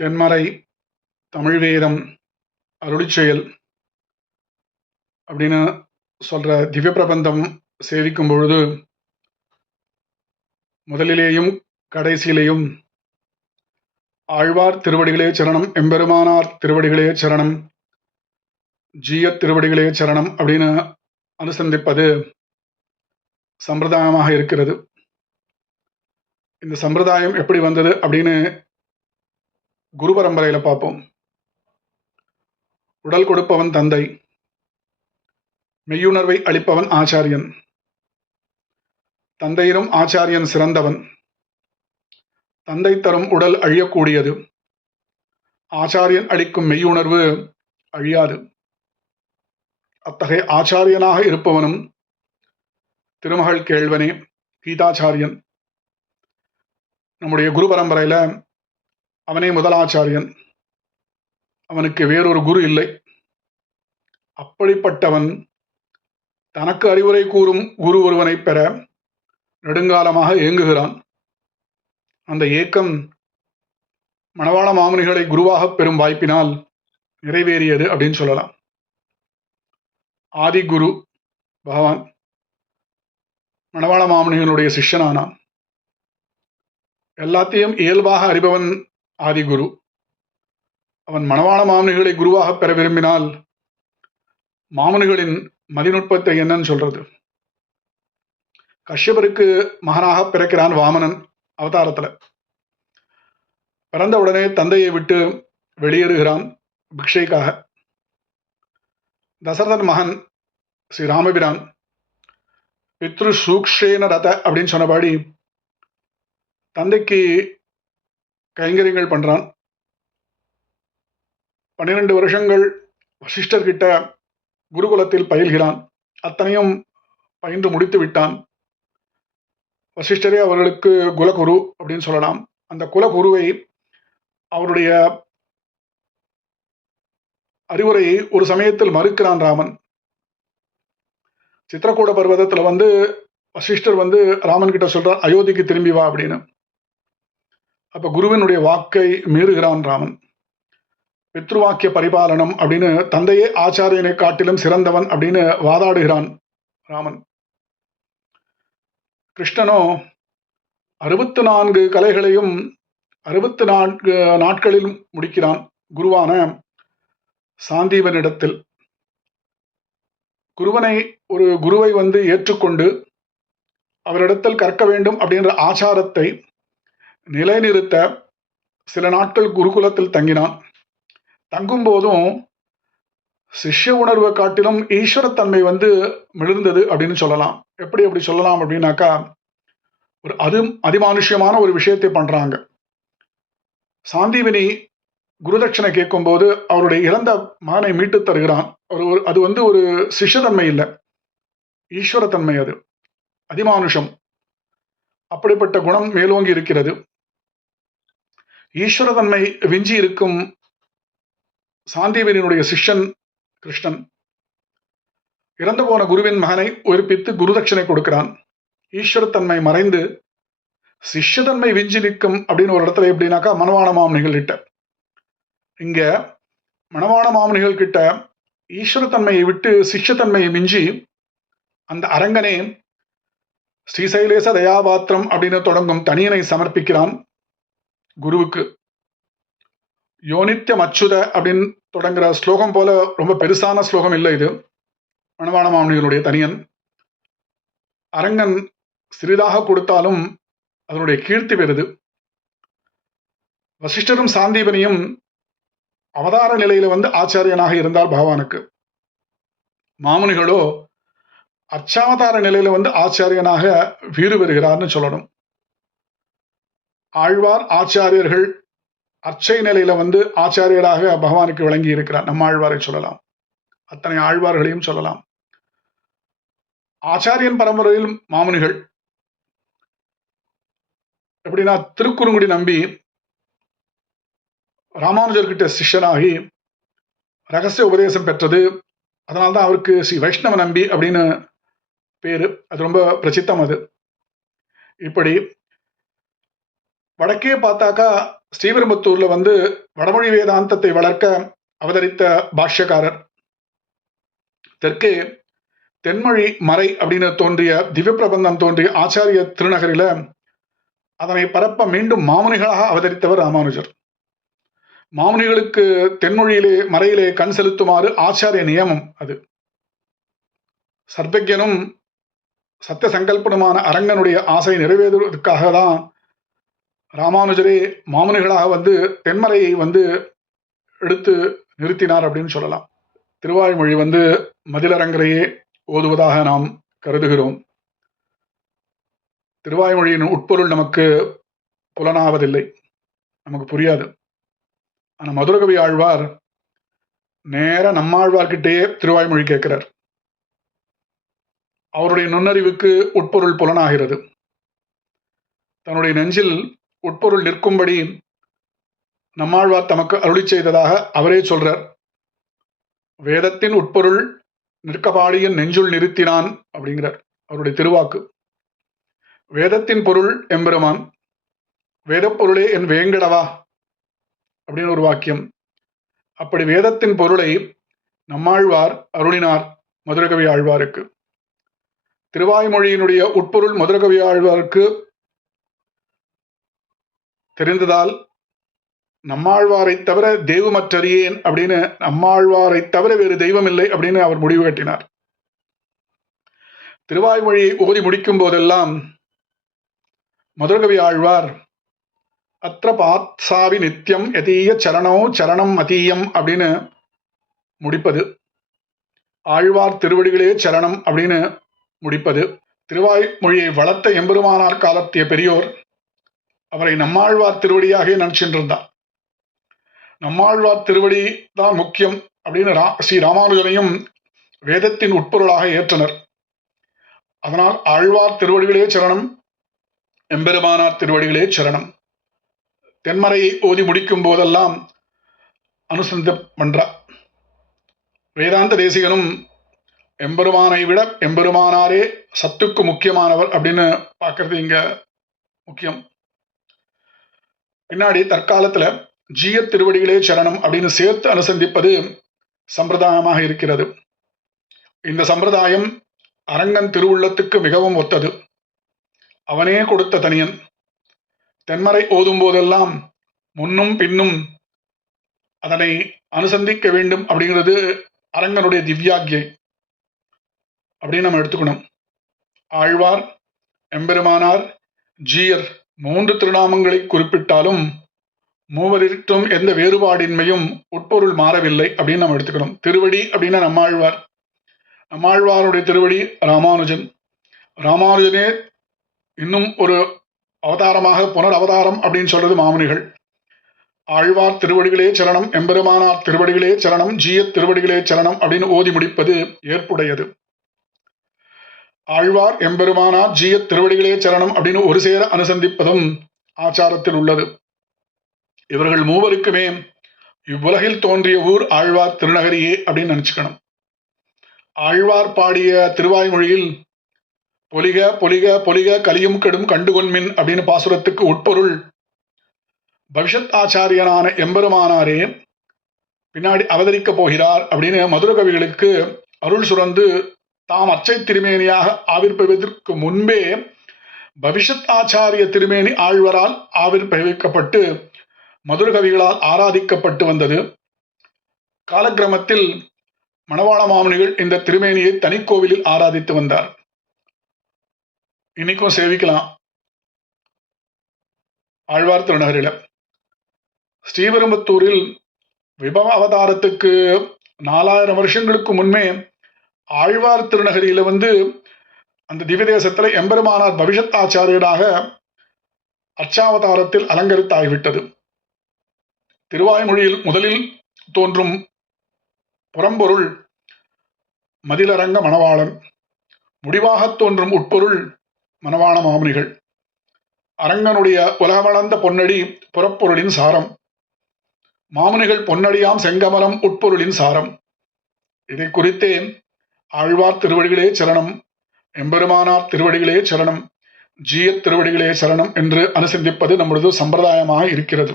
தென்மறை தமிழ் வேதம் அருளிச்செயல் அப்படின்னு சொல்ற திவ்ய பிரபந்தம் சேவிக்கும் பொழுது முதலிலேயும் கடைசியிலேயும் ஆழ்வார் திருவடிகளே சரணம் எம்பெருமானார் திருவடிகளே சரணம் ஜீய திருவடிகளே சரணம் அப்படின்னு அனுசந்திப்பது சம்பிரதாயமாக இருக்கிறது. இந்த சம்பிரதாயம் எப்படி வந்தது அப்படின்னு குரு பரம்பரையில் பார்ப்போம். உடல் கொடுப்பவன் தந்தை. மெய்யுணர்வை அளிப்பவன் ஆச்சாரியன். தந்தையிலும் ஆச்சாரியன் சிறந்தவன். தந்தை தரும் உடல் அழியக்கூடியது. ஆச்சாரியன் அளிக்கும் மெய்யுணர்வு அழியாது. அத்தகைய ஆச்சாரியனாக இருப்பவனும் திருமகள் கேள்வனே கீதாச்சாரியன். நம்முடைய குரு பரம்பரையில் அவனே முதலாச்சாரியன். அவனுக்கு வேறொரு குரு இல்லை. அப்படிப்பட்டவன் தனக்கு அறிவுரை கூறும் குரு ஒருவனை பெற நெடுங்காலமாக ஏங்குகிறான். அந்த ஏக்கம் மணவாள மாமுனிகளை குருவாக பெறும் வாய்ப்பினால் நிறைவேறியது அப்படின்னு சொல்லலாம். ஆதி குரு பகவான் மணவாள மாமுனிகளுடைய சிஷ்யனானான். எல்லாத்தையும் இயல்பாக அறிபவன் ஆதிகுரு. அவன் மணவாள மாமனிகளை குருவாக பெற விரும்பினால் மாமனிகளின் மதிநுட்பத்தை என்னன்னு சொல்றது? கஷ்யபருக்கு மகனாக பிறக்கிறான் வாமனன் அவதாரத்துல. பிறந்த உடனே தந்தையை விட்டு வெளியேறுகிறான் பிக்ஷைக்காக. தசரதன் மகன் ஸ்ரீ ராமபிரான் பித்ரு சூக்ஷேன ரத அப்படின்னு சொன்னபடி தந்தைக்கு கைங்கரியங்கள் பண்றான். பன்னிரண்டு வருஷங்கள் வசிஷ்டர்கிட்ட குருகுலத்தில் பயில்கிறான். அத்தனையும் பயின்று முடித்து விட்டான். வசிஷ்டரே அவர்களுக்கு குலகுரு அப்படின்னு சொல்லலாம். அந்த குலகுருவை அவருடைய அறிவுரையை ஒரு சமயத்தில் மறுக்கிறான் ராமன். சித்திரக்கூட பர்வதத்துல வந்து வசிஷ்டர் வந்து ராமன் கிட்ட சொல்றான் அயோத்திக்கு திரும்பி வா அப்படின்னு. அப்ப குருவினுடைய வாக்கை மீறுகிறான் ராமன். பித்ருவாக்கிய பரிபாலனம் அப்படின்னு தந்தையே ஆச்சாரியனை காட்டிலும் சிறந்தவன் அப்படின்னு வாதாடுகிறான் ராமன். கிருஷ்ணனோ அறுபத்து நான்கு கலைகளையும் அறுபத்து நான்கு நாட்களில் முடிக்கிறான் குருவான சாந்தீவனிடத்தில். குருவனை ஒரு குருவை வந்து ஏற்றுக்கொண்டு அவரிடத்தில் கற்க வேண்டும் அப்படின்ற ஆச்சாரத்தை நிலைநிறுத்த சில நாட்கள் குருகுலத்தில் தங்கினான். தங்கும் போதும் சிஷ்ய உணர்வை காட்டிலும் ஈஸ்வரத்தன்மை வந்து மிளிர்ந்தது அப்படின்னு சொல்லலாம். எப்படி அப்படி சொல்லலாம் அப்படின்னாக்கா ஒரு அது அதிமானுஷ்யமான ஒரு விஷயத்தை பண்ணுறாங்க சாந்திவினி குருதட்சணை கேட்கும்போது அவருடைய இறந்த மகனை மீட்டு தருகிறான். ஒரு ஒரு- அது வந்து ஒரு சிஷ்யத்தன்மை இல்லை. ஈஸ்வரத்தன்மை அது. அதிமானுஷம். அப்படிப்பட்ட குணம் மேலோங்கி இருக்கிறது. ஈஸ்வரதன்மை விஞ்சி இருக்கும் சாந்திவனினுடைய சிஷ்யன் கிருஷ்ணன். இறந்து போன குருவின் மகனை உயிர்ப்பித்து குருதட்சணை கொடுக்கிறான். ஈஸ்வரத்தன்மை மறைந்து சிஷ்யதன்மை விஞ்சி நிற்கும் அப்படின்னு ஒரு இடத்துல எப்படின்னாக்கா மனவான மாமனிகள் கிட்ட. இங்க மனவான மாமனிகள் கிட்ட ஈஸ்வரத்தன்மையை விட்டு சிஷ்யத்தன்மையை மிஞ்சி அந்த அரங்கனே ஸ்ரீசைலேச தயாபாத்திரம் அப்படின்னு தொடங்கும் தனியனை சமர்ப்பிக்கிறான். குருவுக்கு யோனித்யம் அச்சுத அப்படின்னு தொடங்குற ஸ்லோகம் போல ரொம்ப பெருசான ஸ்லோகம் இல்லை இது. மணவாள மாமனிகளுடைய தனியன். அரங்கன் சிறிதாக கொடுத்தாலும் அதனுடைய கீர்த்தி பெறுது. வசிஷ்டரும் சாந்தீபனியும் அவதார நிலையில வந்து ஆச்சாரியனாக இருந்தால் பகவானுக்கு. மாமுனிகளோ அச்சாவதார நிலையில வந்து ஆச்சாரியனாக வீறு பெறுகிறார்னு சொல்லணும். ஆழ்வார் ஆச்சாரியர்கள் அர்ச்சை நிலையில வந்து ஆச்சாரியராக பகவானுக்கு விளங்கி இருக்கிறார் நம்ம ஆழ்வாரை சொல்லலாம். அத்தனை ஆழ்வார்களையும் சொல்லலாம். ஆச்சாரியன் பரம்பரையில் மாமுனிகள். எப்படின்னா திருக்குறுங்குடி நம்பி ராமானுஜர்கிட்ட சிஷ்யனாகி ரகசிய உபதேசம் பெற்றது. அதனால்தான் அவருக்கு ஸ்ரீ வைஷ்ணவ நம்பி அப்படின்னு பேரு. அது ரொம்ப பிரசித்தம் அது. இப்படி வடக்கே பார்த்தாக்கா ஸ்ரீபெரும்புத்தூர்ல வந்து வடமொழி வேதாந்தத்தை வளர்க்க அவதரித்த பாஷ்யக்காரர். தெற்கே தென்மொழி மறை அப்படின்னு தோன்றிய திவ்ய பிரபந்தம் தோன்றிய ஆச்சாரிய திருநகரில அதனை பரப்ப மீண்டும் மாமுனிகளாக அவதரித்தவர் ராமானுஜர். மாமுனிகளுக்கு தென்மொழியிலே மறையிலே கண் செலுத்துமாறு ஆச்சாரிய நியமம் அது. சர்வஜனும் சத்திய சங்கல்பனுமான அரங்கனுடைய ஆசை நிறைவேறுவதற்காக தான் ராமானுஜரே மாமுனிகளாக வந்து தென்மலையை வந்து எடுத்து நிறுத்தினார் அப்படின்னு சொல்லலாம். திருவாய்மொழி வந்து மதிலரங்கரையே ஓதுவதாக நாம் கருதுகிறோம். திருவாய்மொழியின் உட்பொருள் நமக்கு புலனாவதில்லை. நமக்கு புரியாது. ஆனால் மதுரகவி ஆழ்வார் நேர நம்மாழ்வார்கிட்டேயே திருவாய்மொழி கேட்கிறார். அவருடைய நுண்ணறிவுக்கு உட்பொருள் புலனாகிறது. தன்னுடைய நெஞ்சில் உட்பொருள் நிற்கும்படி நம்மாழ்வார் தமக்கு அருளி செய்ததாக அவரே சொல்றார். வேதத்தின் உட்பொருள் நிற்கபாடியின் நெஞ்சுள் நிறுத்தினான் அப்படிங்கிறார் அவருடைய திருவாக்கு. வேதத்தின் பொருள் எம்பெருமான் வேதப்பொருளே என் வேங்கடவா அப்படின்னு ஒரு வாக்கியம். அப்படி வேதத்தின் பொருளை நம்மாழ்வார் அருளினார் மதுரகவி ஆழ்வாருக்கு. திருவாய்மொழியினுடைய உட்பொருள் மதுரகவி ஆழ்வாருக்கு தெரிந்ததால் நம்மாழ்வாரை தவிர தெய்வமற்றறியேன் அப்படின்னு நம்மாழ்வாரை தவிர வேறு தெய்வம் இல்லை அப்படின்னு அவர் முடிவு கட்டினார். திருவாய்மொழியை ஓதி முடிக்கும் போதெல்லாம் மதுரகவி ஆழ்வார் அத்த பாத்சாவி நித்தியம் எதீய சரணோ சரணம் அதீயம் அப்படின்னு முடிப்பது. ஆழ்வார் திருவடிகளே சரணம் அப்படின்னு முடிப்பது. திருவாய்மொழியை வளர்த்த எம்பெருமானார் காலத்திய பெரியோர் அவரை நம்மாழ்வார் திருவடியாக நினைச்சின்றிருந்தார். நம்மாழ்வார் திருவடி தான் முக்கியம் அப்படின்னு ரா ஸ்ரீ ராமானுஜனையும் வேதத்தின் உட்பொருளாக ஏற்றனர். அதனால் ஆழ்வார் திருவடிகளே சரணம் எம்பெருமானார் திருவடிகளே சரணம். தென்மறையை ஓதி முடிக்கும் போதெல்லாம் அனுசந்தம் பண்றார். வேதாந்த தேசிகனும் எம்பெருமானை விட எம்பெருமானாரே சத்துக்கு முக்கியமானவர் அப்படின்னு பார்க்கறது இங்க முக்கியம். பின்னாடி தற்காலத்துல ஜீய திருவடிகளே சரணம் அப்படின்னு சேர்த்து அனுசந்திப்பது சம்பிரதாயமாக இருக்கிறது. இந்த சம்பிரதாயம் அரங்கன் திருவுள்ளத்துக்கு மிகவும் ஒத்தது. அவனே கொடுத்த தனியன். தென்மறை ஓதும் போதெல்லாம் முன்னும் பின்னும் அதனை அனுசந்திக்க வேண்டும் அப்படிங்கிறது அரங்கனுடைய திவ்யாக்கியை அப்படின்னு நம்ம எடுத்துக்கணும். ஆழ்வார் எம்பெருமானார் ஜீயர் மூன்று திருநாமங்களை குறிப்பிட்டாலும் மூவரிட்டும் எந்த வேறுபாடின்மையும் உட்பொருள் மாறவில்லை அப்படின்னு நம்ம எடுத்துக்கணும். திருவடி அப்படின்னா நம்மாழ்வார். நம்மாழ்வாருடைய திருவடி ராமானுஜன். ராமானுஜனே இன்னும் ஒரு அவதாரமாக புனர் அவதாரம் அப்படின்னு சொல்றது மாமுனிகள். ஆழ்வார் திருவடிகளே சரணம் எம்பெருமானார் திருவடிகளே சரணம் ஜீய திருவடிகளே சரணம் அப்படின்னு ஓதி முடிப்பது ஏற்புடையது. ஆழ்வார் எம்பெருமானார் ஜீய திருவடிகளே சரணம் அப்படின்னு ஒரு சேர அனுசந்திப்பதும் ஆச்சாரத்தில் உள்ளது. இவர்கள் மூவருக்குமே இவ்வுலகில் தோன்றிய ஊர் ஆழ்வார் திருநகரியே அப்படின்னு நினச்சிக்கணும். ஆழ்வார் பாடிய திருவாய்மொழியில் பொலிக பொலிக பொலிக கலியும் கெடும் கண்டுகொன்மின் அப்படின்னு பாசுரத்துக்கு உட்பொருள் பவிஷத் ஆச்சாரியனான எம்பெருமானாரே பின்னாடி அவதரிக்க போகிறார் அப்படின்னு மதுர கவிகளுக்கு அருள் சுரந்து தாம் அச்சை திருமேனியாக ஆவிர்பவிப்பதற்கு முன்பே பவிஷத் ஆச்சாரிய திருமேனி ஆழ்வரால் ஆவிர்பவிக்கப்பட்டு மதுரகவிகளால் ஆராதிக்கப்பட்டு வந்தது. காலக்கிரமத்தில் மணவாள மாமனிகள் இந்த திருமேனியை தனிக்கோவிலில் ஆராதித்து வந்தார். இன்னைக்கும் சேவிக்கலாம். ஆழ்வார் திருநகரில். ஸ்ரீபெரும்புத்தூரில் விபவ அவதாரத்துக்கு நாலாயிரம் வருஷங்களுக்கு முன்பே ஆழ்வார் திருநகரியில வந்து அந்த திவ்யதேசத்தில் எம்பெருமானார் பவிஷத்தாச்சாரியராக அச்சாவதாரத்தில் அலங்கரித்தாகிவிட்டது. திருவாய்மொழியில் முதலில் தோன்றும் புறம்பொருள் மதிலரங்க மணவாளன் முடிவாகத் தோன்றும் உட்பொருள் மணவாள மாமுனிகள். அரங்கனுடைய உலகமளந்த பொன்னடி புறப்பொருளின் சாரம். மாமுனிகள் பொன்னடியாம் செங்கமலம் உட்பொருளின் சாரம். இதை குறித்தே ஆழ்வார் திருவடிகளே சரணம் எம்பெருமானார் திருவடிகளே சரணம் ஜீயத் திருவடிகளே சரணம் என்று அனுசந்திப்பது நம்மளது சம்பிரதாயமாக இருக்கிறது.